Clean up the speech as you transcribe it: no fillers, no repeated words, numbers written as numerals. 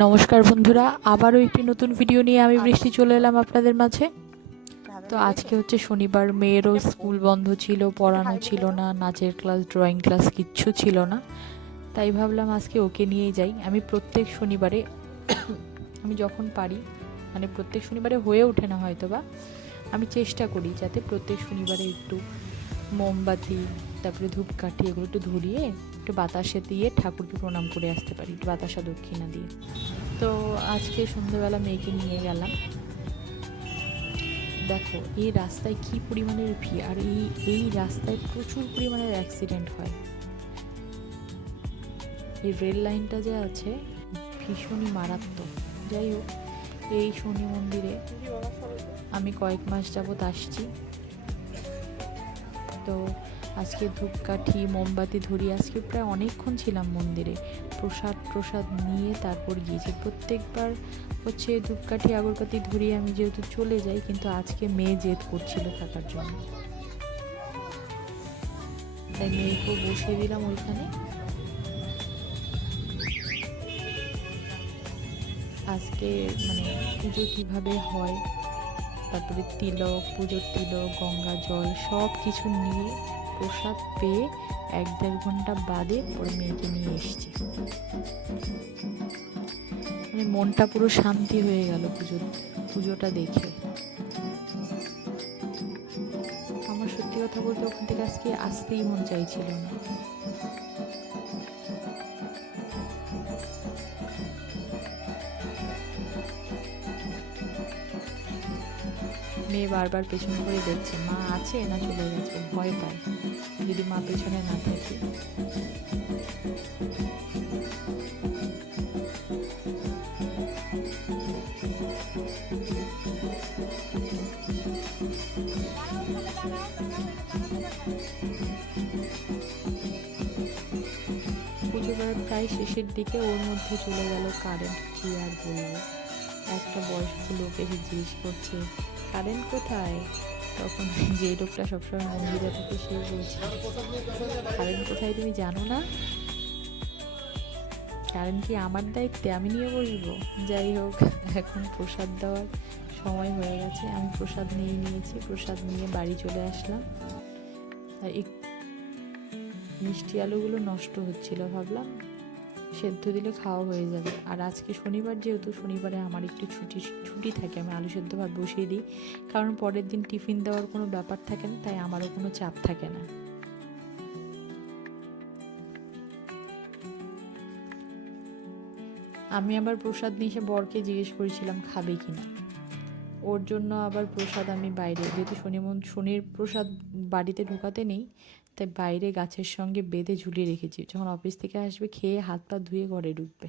নমস্কার বন্ধুরা, আবারও একটি নতুন ভিডিও নিয়ে আমি বৃষ্টি চলে এলাম আপনাদের মাঝে। তো আজকে হচ্ছে শনিবার, মেয়েরও স্কুল বন্ধ ছিল, পড়ানো ছিল না, নাচের ক্লাস, ড্রয়িং ক্লাস কিচ্ছু ছিল না। তাই ভাবলাম আজকে ওকে নিয়েই যাই। আমি প্রত্যেক শনিবারে আমি যখন পারি, মানে প্রত্যেক শনিবারে হয়ে ওঠে না হয়তো বা, আমি চেষ্টা করি যাতে প্রত্যেক শনিবারে একটু মোমবাতি, তারপরে ধূপকাঠি এগুলো একটু ধরিয়ে একটু বাতাসে দিয়ে ঠাকুরকে প্রণাম করে আসতে পারি, একটু বাতাসা দক্ষিণা দিয়ে। তো আজকে সন্ধ্যেবেলা মেয়েকে নিয়ে গেলাম। দেখো এই রাস্তায় কি পরিমাণের ভিড়, আর এই রাস্তায় প্রচুর পরিমাণের অ্যাক্সিডেন্ট হয়। এই রেল লাইনটা যে আছে ভীষণই মারাত্মক। যাই হোক, এই শনি মন্দিরে আমি কয়েক মাস যাবত আসছি। তো আজকে ধূপকাঠি মোমবাতি ধরিয়ে আজকে প্রায় অনেকক্ষণ ছিলাম মন্দিরে, প্রসাদ নিয়ে তারপর গিয়েছি। প্রত্যেকবার হচ্ছে ধূপকাঠি আগরবাতি ধরিয়ে আমি যেহেতু চলে যাই, কিন্তু আজকে মেয়ে জেদ করছিল থাকার জন্য, তাই মেয়েকেও বসিয়ে দিলাম ওইখানে। আজকে মানে পুজো কীভাবে হয়, তারপরে তিলক, পুজোর তিলক, গঙ্গা জল সব কিছু নিয়ে প্রসাদ পেয়ে 1-1.5 ঘন্টা বাদে পরে মেয়েকে নিয়ে এসছি। মানে মনটা পুরো শান্তি হয়ে গেল পুজোটা দেখে। আমার সত্যি কথা বলতে ওখান থেকে আজকে আসতেই মন চাইছিল না। মেয়ে বারবার পেছনে করে দেখছে মা আছে না চলে গেছে, ভয় পায় যদি মা পেছনে না থাকে। পুজো করার প্রায় শেষের দিকে ওর মধ্যে চলে গেল কারেন্ট। কি আর বলবো, একটা বয়স্ক লোক এসে জিজ্ঞেস করছে কারেন্ট কোথায়। তখন যে লোকটা সবসময় মন্দিরে থাকে সে বলছে কারেন্ট কোথায় তুমি জানো না, কারেন্ট কি আমার দায়িত্বে, আমি নিয়ে বসবো। যাই হোক, এখন প্রসাদ দেওয়ার সময় হয়ে গেছে, আমি প্রসাদ নিয়েছি। প্রসাদ নিয়ে বাড়ি চলে আসলাম। আর মিষ্টি আলুগুলো নষ্ট হচ্ছিল, ভাবলাম সেদ্ধ দিলে খাওয়া হয়ে যাবে। আর আজকে শনিবার, যেহেতু শনিবারে আমার একটু ছুটি থাকে, আমি আলু সেদ্ধ ভাত বসিয়ে দিই, কারণ পরের দিন টিফিন দেওয়ার কোনো ব্যাপার থাকে না, তাই আমারও কোনো চাপ থাকে না। আমি আবার প্রসাদ নিয়ে এসে বরকে জিজ্ঞেস করেছিলাম খাবে কিনা, ওর জন্য আবার প্রসাদ আমি বাইরে, যেহেতু শনির প্রসাদ বাড়িতে ঢোকাতে নেই, তাই বাইরে গাছের সঙ্গে বেঁধে ঝুলিয়ে রেখেছি। যখন অফিস থেকে আসবে খেয়ে হাত পা ধুয়ে ঘরে ঢুকবে।